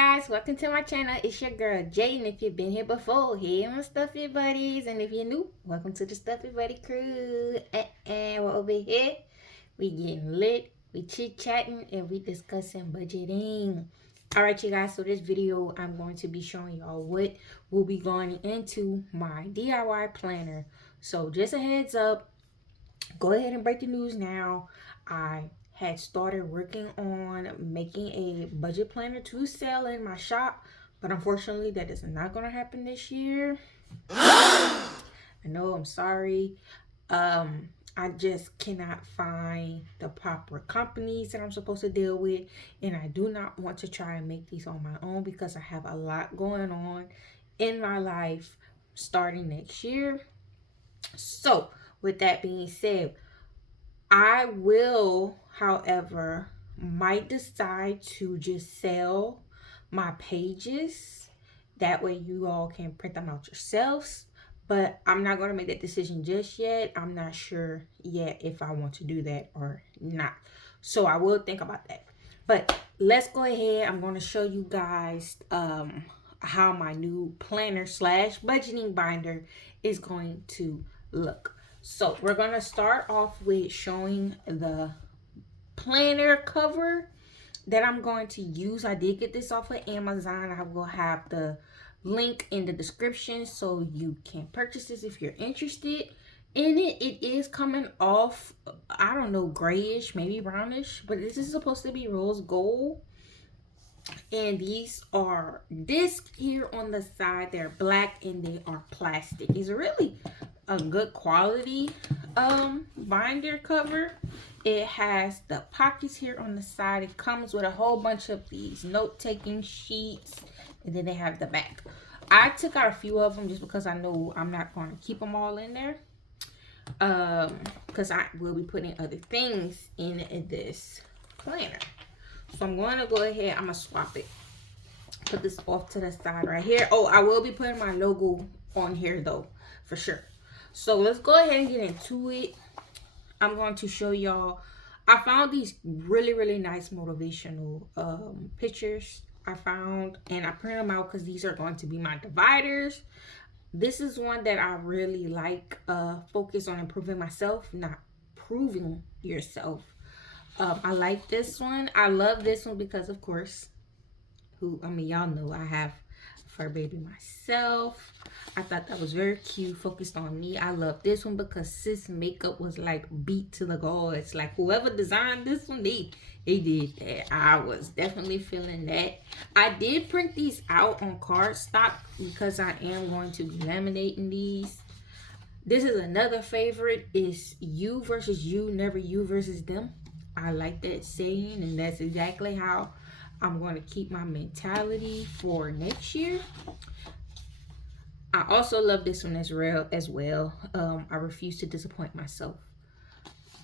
guys, welcome to my channel. It's your girl Jay, and if you've been here before, hey my Stuffy Buddies, and if you're new, welcome to the Stuffy Buddy crew. And we're over here, we getting lit, we chit-chatting, and we discussing budgeting. Alright you guys, so this video I'm going to be showing y'all what will be going into my DIY planner. So just a heads up, go ahead and break the news now. I had started working on making a budget planner to sell in my shop, but unfortunately that is not going to happen this year. I know, I'm sorry. I just cannot find the proper companies that I'm supposed to deal with, and I do not want to try and make these on my own because I have a lot going on in my life starting next year. So with that being said, I will, however, might decide to just sell my pages. That way you all can print them out yourselves. But I'm not going to make that decision just yet. I'm not sure yet if I want to do that or not. So I will think about that. But let's go ahead. I'm going to show you guys how my new planner / budgeting binder is going to look. So we're going to start off with showing the planner cover that I'm going to use. I did get this off of Amazon. I will have the link in the description so you can purchase this if you're interested in it. It is coming off, I don't know, grayish, maybe brownish, but this is supposed to be rose gold. And these are discs here on the side. They're black and they are plastic. It's really a good quality binder cover. It has the pockets here on the side. It comes with a whole bunch of these note-taking sheets, and then they have the back. I took out a few of them just because I know I'm not going to keep them all in there, because I will be putting other things in this planner. So I'm going to go ahead, I'm going to swap it, put this off to the side right here. Oh, I will be putting my logo on here though, for sure. So let's go ahead and get into it. I'm going to show y'all, I found these really nice motivational pictures I found, and I printed them out because these are going to be my dividers. This is one that I really like, focus on improving myself, not proving yourself. I like this one. I love this one because, of course, y'all know I have a fur baby myself. I thought that was very cute, focused on me. I love this one because sis makeup was like beat to the gods. Like whoever designed this one, they did that. I was definitely feeling that. I did print these out on cardstock because I am going to be laminating these. This is another favorite, is you versus you, never you versus them. I like that saying, and that's exactly how I'm going to keep my mentality for next year. I also love this one as well. I refuse to disappoint myself.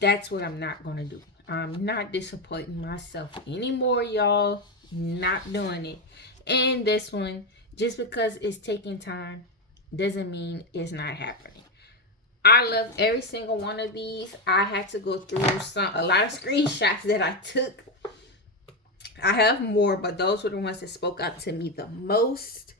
That's what I'm not going to do. I'm not disappointing myself anymore, y'all. Not doing it. And this one, just because it's taking time doesn't mean it's not happening. I love every single one of these. I had to go through a lot of screenshots that I took. I have more, but those were the ones that spoke out to me the most.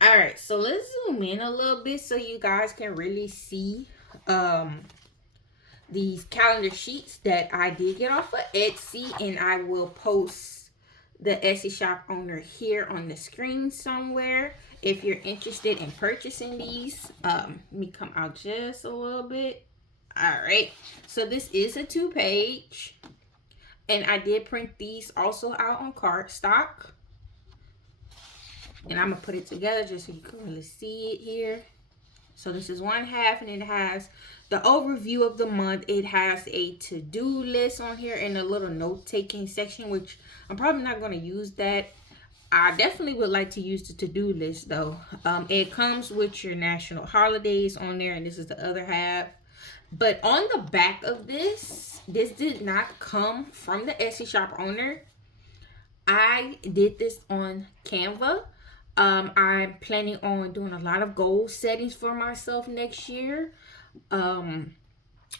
All right, so let's zoom in a little bit so you guys can really see these calendar sheets that I did get off of Etsy, and I will post the Etsy shop owner here on the screen somewhere if you're interested in purchasing these. Let me come out just a little bit. All right, so this is a 2-page, and I did print these also out on cardstock. And I'm going to put it together just so you can really see it here. So this is one half, and it has the overview of the month. It has a to-do list on here and a little note-taking section, which I'm probably not going to use that. I definitely would like to use the to-do list though. It comes with your national holidays on there, and this is the other half. But on the back of this did not come from the Etsy shop owner. I did this on Canva. I'm planning on doing a lot of goal settings for myself next year.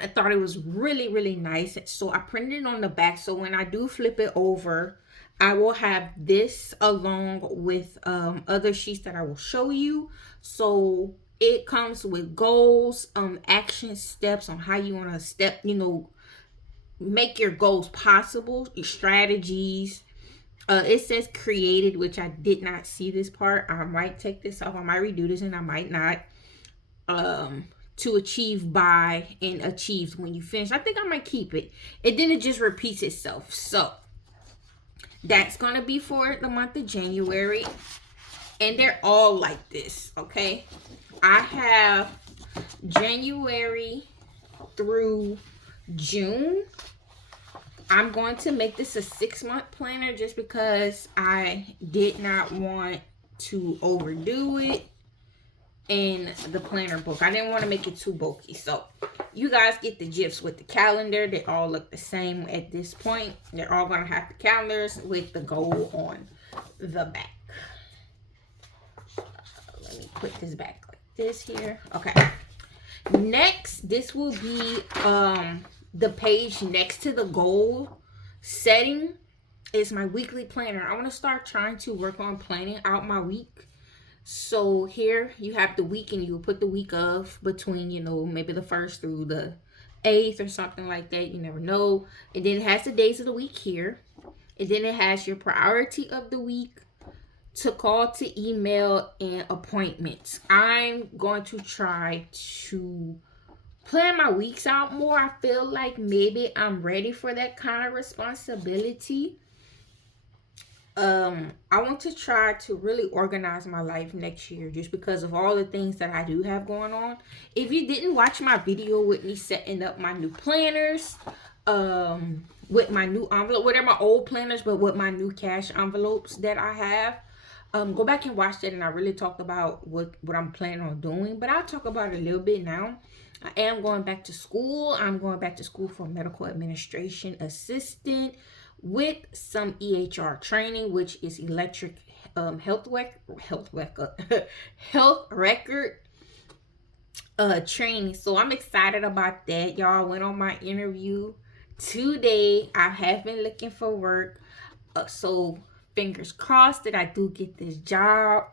I thought it was really, really nice. So I printed it on the back. So when I do flip it over, I will have this along with other sheets that I will show you. So it comes with goals, action steps on how you want to make your goals possible, your strategies. It says created, which I did not see this part. I might take this off. I might redo this and I might not. To achieve by and achieved when you finish. I think I might keep it. And then it just repeats itself. So that's going to be for the month of January. And they're all like this, okay? I have January through June. I'm going to make this a 6-month planner just because I did not want to overdo it in the planner book. I didn't want to make it too bulky. So you guys get the gifs with the calendar. They all look the same at this point. They're all going to have the calendars with the goal on the back. Let me put this back like this here. Okay. Next, this will be the page next to the goal setting is my weekly planner. I want to start trying to work on planning out my week. So here you have the week, and you put the week of between, maybe the 1st through the 8th or something like that. You never know. And then it has the days of the week here. And then it has your priority of the week, to call, to email, and appointments. I'm going to try to plan my weeks out more. I feel like maybe I'm ready for that kind of responsibility. I want to try to really organize my life next year just because of all the things that I do have going on. If you didn't watch my video with me setting up my new planners, with my new envelope, whatever my old planners, but with my new cash envelopes that I have, go back and watch that, and I really talked about what I'm planning on doing, but I'll talk about it a little bit now. I am going back to school. I'm going back to school for medical administration assistant with some EHR training, which is electric health record training. So I'm excited about that. Y'all, went on my interview today. I have been looking for work. So fingers crossed that I do get this job.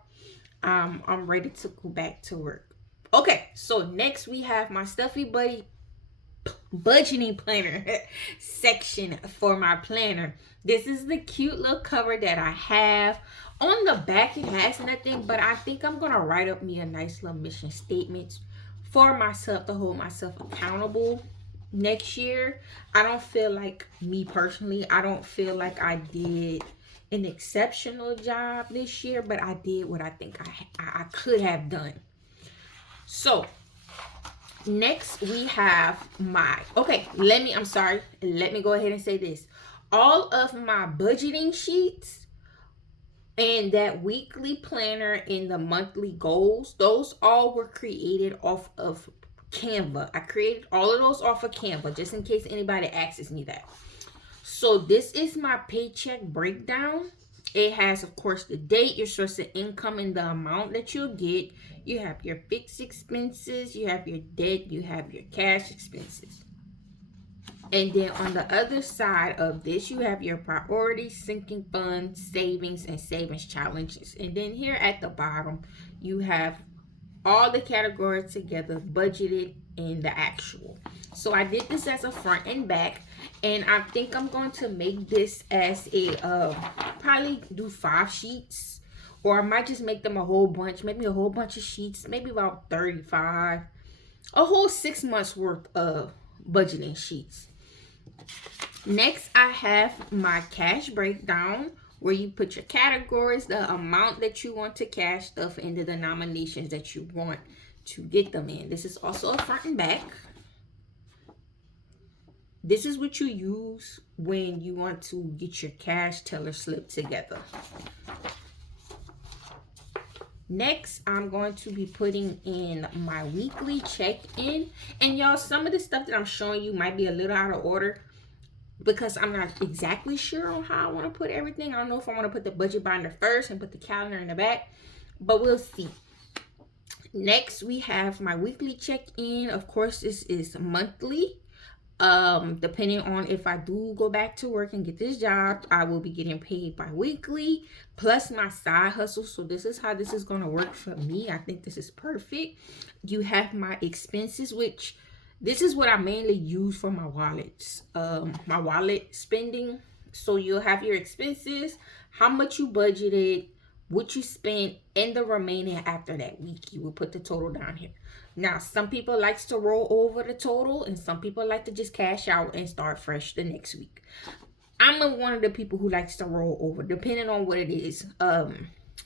I'm ready to go back to work. Okay, so next we have my Stuffy Buddy budgeting planner section for my planner. This is the cute little cover that I have. On the back it has nothing, but I think I'm gonna write up me a nice little mission statement for myself to hold myself accountable next year. I don't feel like, me personally, I don't feel like I did an exceptional job this year, but I did what I think I could have done. So next we have my, let me go ahead and say this. All of my budgeting sheets and that weekly planner and the monthly goals, those all were created off of Canva. I created all of those off of Canva, just in case anybody asks me that. So this is my paycheck breakdown. It has, of course, the date, your source of income, and the amount that you'll get. You have your fixed expenses, you have your debt, you have your cash expenses. And then on the other side of this, you have your priorities, sinking funds, savings, and savings challenges. And then here at the bottom, you have all the categories together, budgeted and the actual. So I did this as a front and back, and I think I'm going to make this as a probably do 5 sheets, or I might just make them a whole bunch, maybe a whole bunch of sheets, maybe about 35, a whole 6 months worth of budgeting sheets. Next, I have my cash breakdown, where you put your categories, the amount that you want to cash stuff, and the denominations that you want to get them in. This is also a front and back. This is what you use when you want to get your cash teller slip together. Next, I'm going to be putting in my weekly check-in. And y'all, some of the stuff that I'm showing you might be a little out of order, because I'm not exactly sure on how I want to put everything. I don't know if I want to put the budget binder first and put the calendar in the back, but we'll see. Next, we have my weekly check-in. Of course, this is monthly. Depending on if I do go back to work and get this job, I will be getting paid bi-weekly plus my side hustle. So this is how this is going to work for me. I think this is perfect. You have my expenses, which this is what I mainly use for my wallets, my wallet spending. So you'll have your expenses, how much you budgeted, what you spent, and the remaining after that week. You will put the total down here. Now, some people likes to roll over the total, and some people like to just cash out and start fresh the next week. I'm one of the people who likes to roll over, depending on what it is.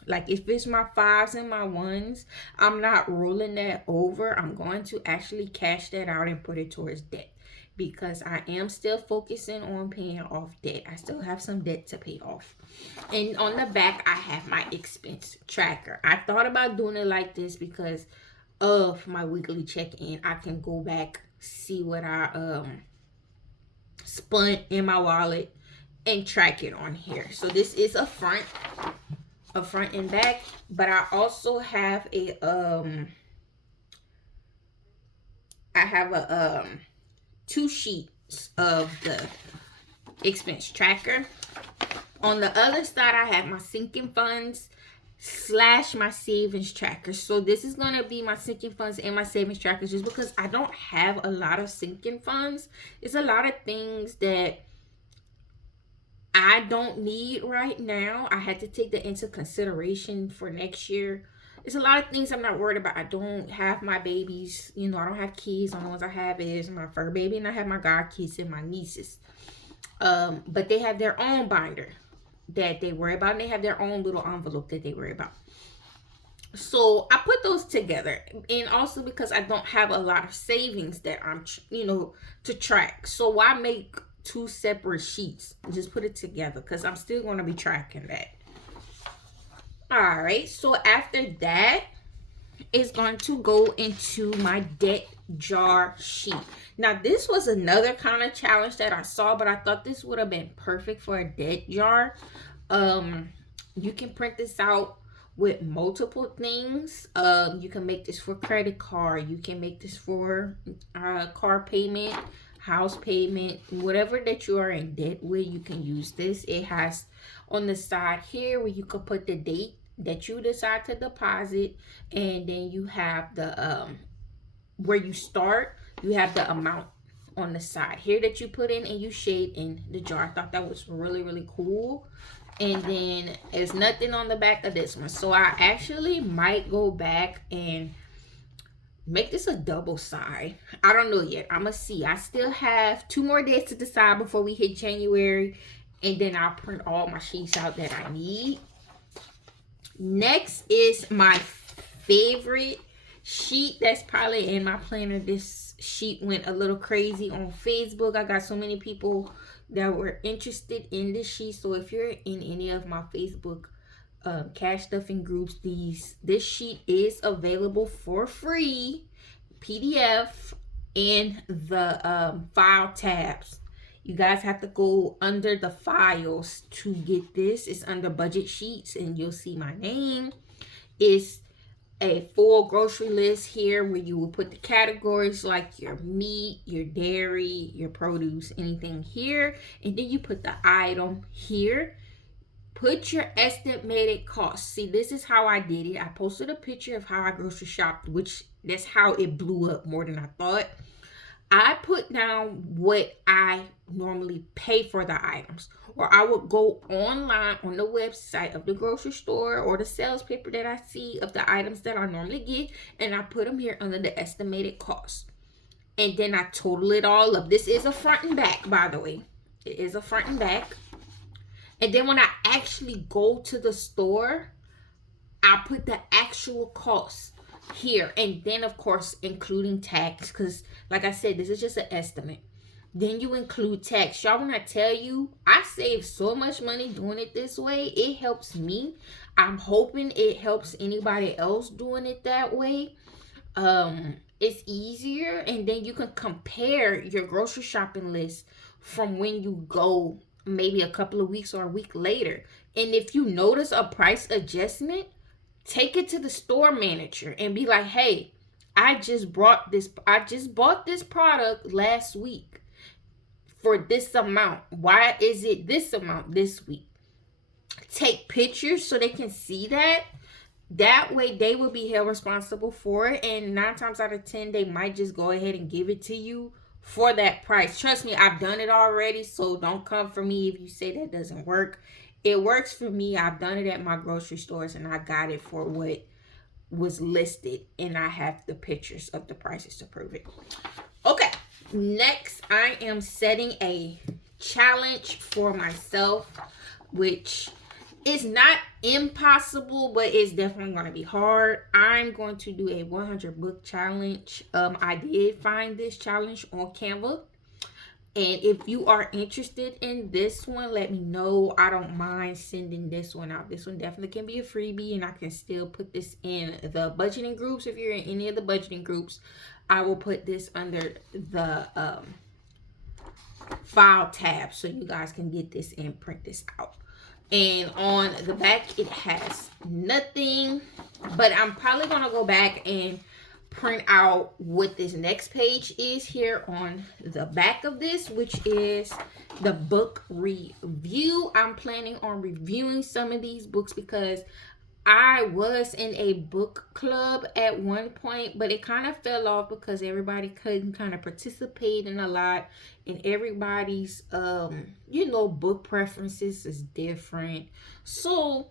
Like if it's my 5s and my 1s, I'm not rolling that over. I'm going to actually cash that out and put it towards debt, because I am still focusing on paying off debt. I still have some debt to pay off. And on the back, I have my expense tracker. I thought about doing it like this because of my weekly check-in. I can go back, see what I spent in my wallet, and track it on here. So this is a front and back, but I also have a two sheets of the expense tracker. On the other side, I have my sinking funds / my savings tracker. So this is going to be my sinking funds and my savings tracker, just because I don't have a lot of sinking funds. It's a lot of things that I don't need right now. I had to take that into consideration for next year. It's a lot of things I'm not worried about. I don't have my babies. You know, I don't have kids. The only ones I have is my fur baby, and I have my god kids and my nieces. But they have their own binder that they worry about, and they have their own little envelope that they worry about. So I put those together, and also because I don't have a lot of savings that I'm, to track. So why make 2 separate sheets? Just put it together, because I'm still going to be tracking that. All right, so after that is going to go into my debt jar sheet. Now, this was another kind of challenge that I saw, but I thought this would have been perfect for a debt jar. You can print this out with multiple things. You can make this for credit card. You can make this for car payment, house payment, whatever that you are in debt with. You can use this. It has on the side here where you could put the date that you decide to deposit, and then you have the where you start. You have the amount on the side here that you put in, and you shade in the jar. I thought that was really, really cool. And then there's nothing on the back of this one, so I actually might go back and make this a double side. I don't know yet. I'm gonna see. I still have 2 more days to decide before we hit January, and then I'll print all my sheets out that I need. Next is my favorite sheet that's probably in my planner. This sheet went a little crazy on Facebook. I got so many people that were interested in this sheet. So if you're in any of my Facebook cash stuffing groups, this sheet is available for free, PDF, and the file tabs. You guys have to go under the files to get this. It's under budget sheets, and you'll see my name. It's a full grocery list here where you will put the categories like your meat, your dairy, your produce, anything here. And then you put the item here. Put your estimated cost. See, this is how I did it. I posted a picture of how I grocery shopped, which that's how it blew up more than I thought. I put down what I normally pay for the items, or I would go online on the website of the grocery store or the sales paper that I see of the items that I normally get, and I put them here under the estimated cost. And then I total it all up. This is a front and back, by the way. It is a front and back. And then when I actually go to the store, I put the actual cost here, and then of course including tax, because like I said, this is just an estimate. Then you include tax. Y'all, when I tell you I save so much money doing it this way, it helps me. I'm hoping it helps anybody else doing it that way. It's easier, and then you can compare your grocery shopping list from when you go maybe a couple of weeks or a week later. And if you notice a price adjustment, take it to the store manager and be like, hey, I just bought this product last week for this amount. Why is it this amount this week? Take pictures so they can see that. That way they will be held responsible for it, and 9 times out of 10 they might just go ahead and give it to you for that price. Trust me, I've done it already, so don't come for me if you say that doesn't work. It works for me. I've done it at my grocery stores and I got it for what was listed, and I have the pictures of the prices to prove it. Okay, next I am setting a challenge for myself, which is not impossible, but it's definitely going to be hard. I'm going to do a 100 book challenge. I did find this challenge on Canva, and if you are interested in this one, let me know. I don't mind sending this one out. This one definitely can be a freebie, and I can still put this in the budgeting groups. If you're in any of the budgeting groups, I will put this under the file tab so you guys can get this and print this out. And on the back it has nothing, but I'm probably gonna go back and print out what this next page is here on the back of this, which is the book review. I'm planning on reviewing some of these books because I was in a book club at one point, but it kind of fell off because everybody couldn't kind of participate in a lot, and everybody's book preferences is different. So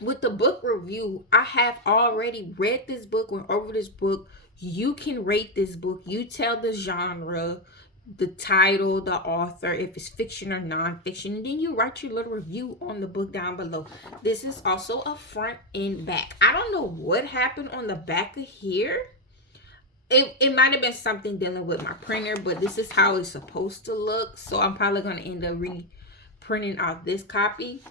with the book review, I have already read this book, went over this book. You can rate this book. You tell the genre, the title, the author, if it's fiction or non-fiction, and then you write your little review on the book down below. This is also a front and back. I don't know what happened on the back of here. It might have been something dealing with my printer, but this is how it's supposed to look. So I'm probably going to end up reprinting out this copy.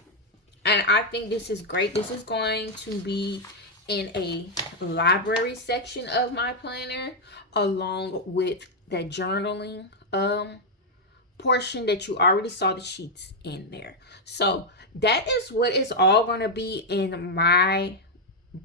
And I think this is great. This is going to be in a library section of my planner, along with that journaling portion that you already saw the sheets in there. So that is what is all going to be in my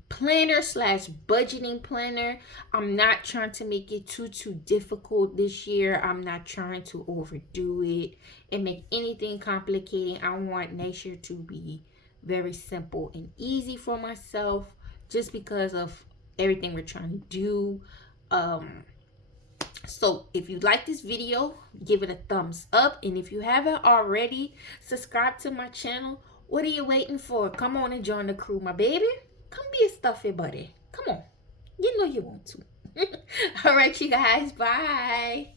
planner slash budgeting planner. I'm not trying to make it too difficult this year. I'm not trying to overdo it and make anything complicated. I want next year to be very simple and easy for myself, just because of everything we're trying to do. So if you like this video, give it a thumbs up, and if you haven't already, subscribe to my channel. What are you waiting for? Come on and join the crew, my baby. Come be a stuffy buddy. Come on, you know you want to. All right, you guys, bye.